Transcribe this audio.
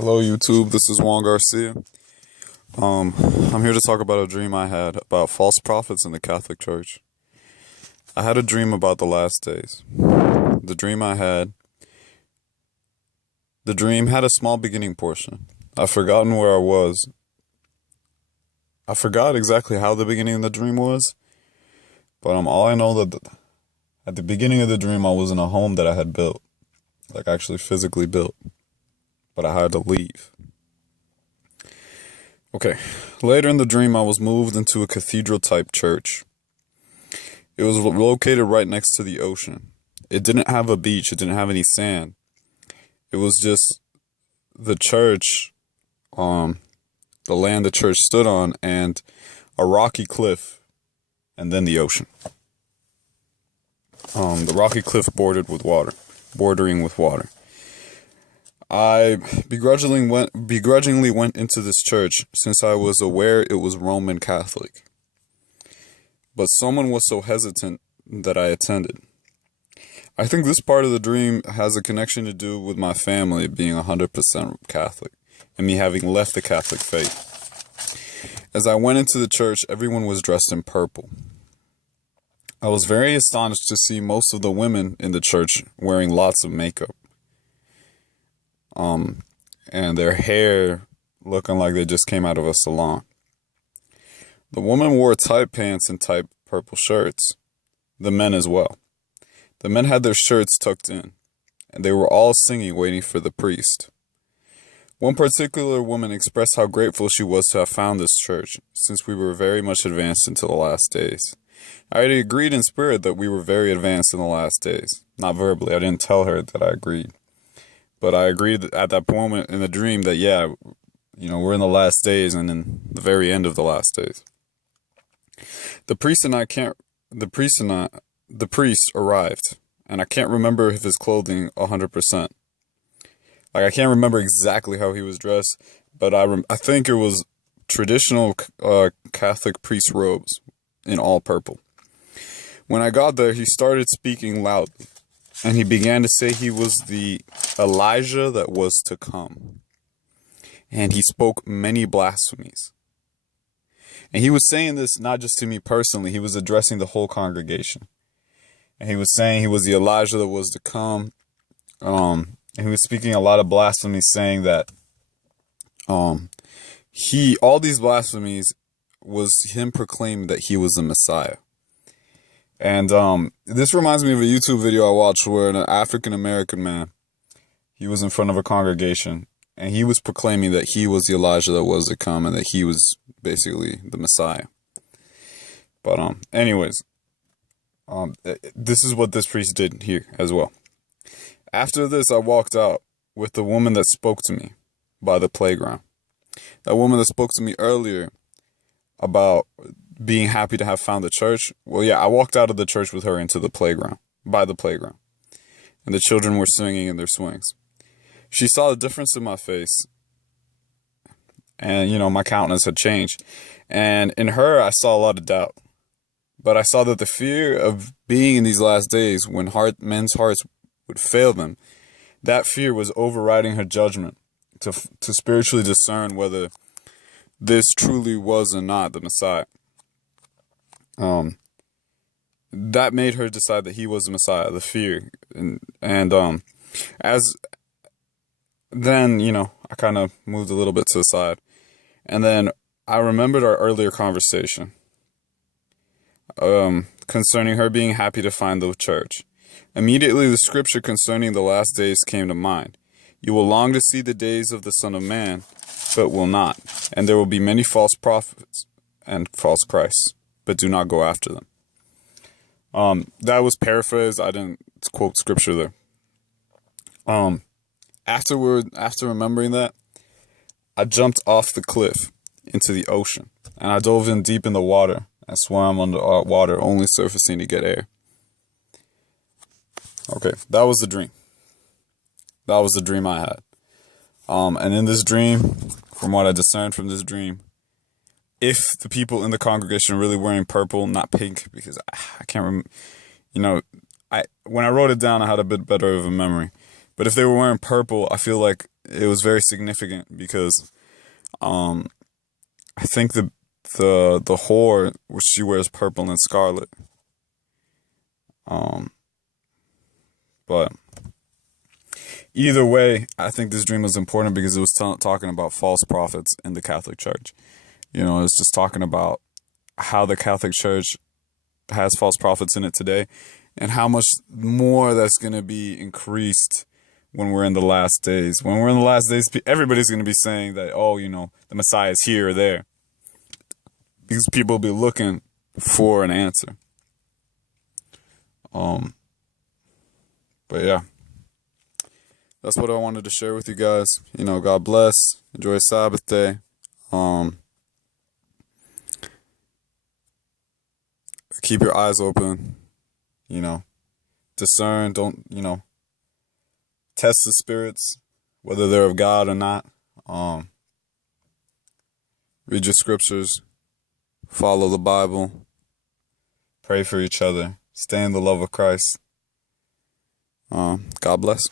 Hello YouTube, this is Juan Garcia. I'm here to talk about a dream I had about false prophets in the Catholic Church. I had a dream about the last days. The dream I had, the dream had a small beginning portion. I've forgotten where I was. I forgot exactly how the beginning of the dream was, but all I know that at the beginning of the dream I was in a home that I had built, like actually physically built, but I had to leave. Okay, later in the dream, I was moved into a cathedral-type church. It was located right next to the ocean. It didn't have a beach, it didn't have any sand. It was just the church, the land the church stood on, and a rocky cliff, and then the ocean. The rocky cliff bordering with water. I begrudgingly went into this church since I was aware it was Roman Catholic. But someone was so hesitant that I attended. I think this part of the dream has a connection to do with my family being 100% Catholic and me having left the Catholic faith. As I went into the church, everyone was dressed in purple. I was very astonished to see most of the women in the church wearing lots of makeup. And their hair looking like they just came out of a salon. The women wore tight pants and tight purple shirts. The men as well. The men had their shirts tucked in, and they were all singing, waiting for the priest. One particular woman expressed how grateful she was to have found this church, since we were very much advanced into the last days. I had agreed in spirit that we were very advanced in the last days. Not verbally, I didn't tell her that I agreed. But I agreed at that moment in the dream that, yeah, we're in the last days and in the very end of the last days. The priest arrived, and I can't remember his clothing 100%. Like, I can't remember exactly how he was dressed, but I think it was traditional Catholic priest robes in all purple. When I got there, he started speaking loudly. And he began to say he was the Elijah that was to come. And he spoke many blasphemies. And he was saying this not just to me personally, he was addressing the whole congregation. And he was saying he was the Elijah that was to come. And he was speaking a lot of blasphemies, saying that all these blasphemies was him proclaiming that he was the Messiah. And this reminds me of a YouTube video I watched where an African-American man, he was in front of a congregation, and he was proclaiming that he was the Elijah that was to come and that he was basically the Messiah. But anyways, this is what this priest did here as well. After this, I walked out with the woman that spoke to me by the playground. That woman that spoke to me earlier about being happy to have found the church. Well, yeah, I walked out of the church with her into the playground, by the playground. And the children were swinging in their swings. She saw the difference in my face. And, my countenance had changed. And in her, I saw a lot of doubt. But I saw that the fear of being in these last days, when men's hearts would fail them, that fear was overriding her judgment to spiritually discern whether this truly was or not the Messiah. That made her decide that he was the Messiah, the fear. As then, I kind of moved a little bit to the side. And then I remembered our earlier conversation concerning her being happy to find the church. Immediately, the scripture concerning the last days came to mind. You will long to see the days of the Son of Man, but will not. And there will be many false prophets and false Christs, but do not go after them. That was paraphrased. I didn't quote scripture there. After remembering that, I jumped off the cliff into the ocean, and I dove in deep in the water and swam under water, only surfacing to get air. Okay, that was the dream. That was the dream I had. And in this dream, from what I discerned from this dream, if the people in the congregation are really wearing purple, not pink, because I can't remember, when I wrote it down, I had a bit better of a memory. But if they were wearing purple, I feel like it was very significant because I think the whore, she wears purple and scarlet. But either way, I think this dream was important because it was talking about false prophets in the Catholic Church. You know, it's just talking about how the Catholic Church has false prophets in it today, and how much more that's going to be increased when we're in the last days. When we're in the last days, everybody's going to be saying that, oh, you know, the Messiah is here or there, because people will be looking for an answer. But yeah, that's what I wanted to share with you guys. You know, God bless. Enjoy Sabbath day. Keep your eyes open. You know, discern. Don't, you know, test the spirits, whether they're of God or not. Read your scriptures. Follow the Bible. Pray for each other. Stay in the love of Christ. God bless.